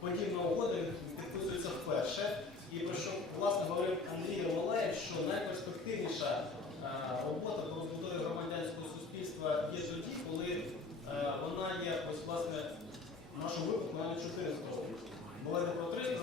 подібна угода підписується вперше. І про що, власне, говорив Андрій Олеєв, що найперспективніша е, робота по розбудові громадянського суспільства є тоді, коли е, вона є, ось, власне, в нашому випадку навіть 14 років. Була не про 30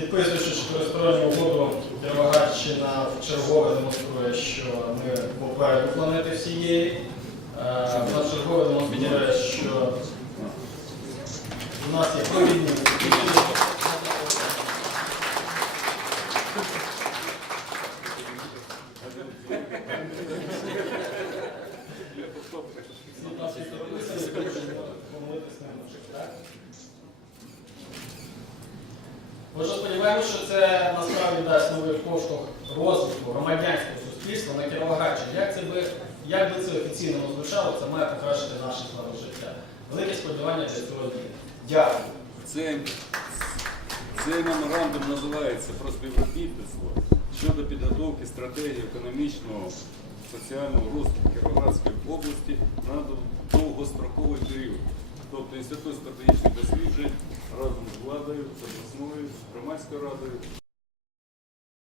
Підписуючи чотиристоронню угоду, Кіровоградщина вчергове демонструє, що ми попереду планети всієї. Е, Вона вчергове демонструє, що у нас є провідні. Отже, сподіваємося, що це насправді дасть новий поштовх розвитку громадянського суспільства на Кіровоградщині. Як це би, як би це офіційно не це має покращити наше стане життя. Велике сподівання для цього є. Дякую. Цей, цей меморандум називається про співробітництво щодо підготовки стратегії економічного соціального розвитку Кіровоградської області на довгостроковий період. Тобто Інститут стратегічних досліджень разом з владою, з обласною, з громадською радою